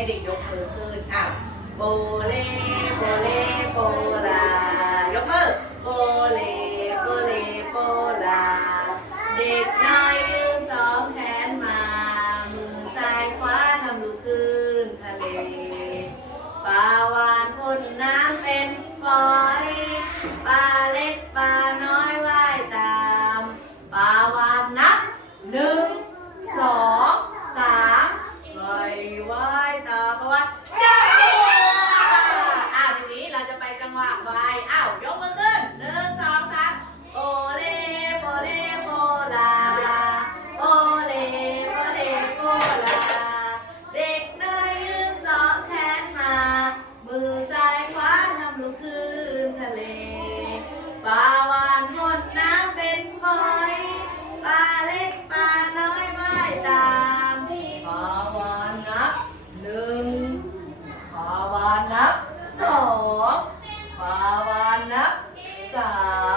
ให้เด็กยกมือขึ้นอ้าวโบเลโบเลโบลายกมือโบเลโบเลโบลา เด็กน้อยยืนสองแขนมา มือซ้ายขวาทำลูกขึ้นทะเลปลาวานพ่นน้ำเป็นฝอยปลาเล็กปลาาทำลูกคืนทะเลปลาวานหมดน้ำเป็นฝอยปลาเล็กปลาน้อยว่ายตามปลาวานนับหนึ่งปลาวานนับสองปลาวานนับสาม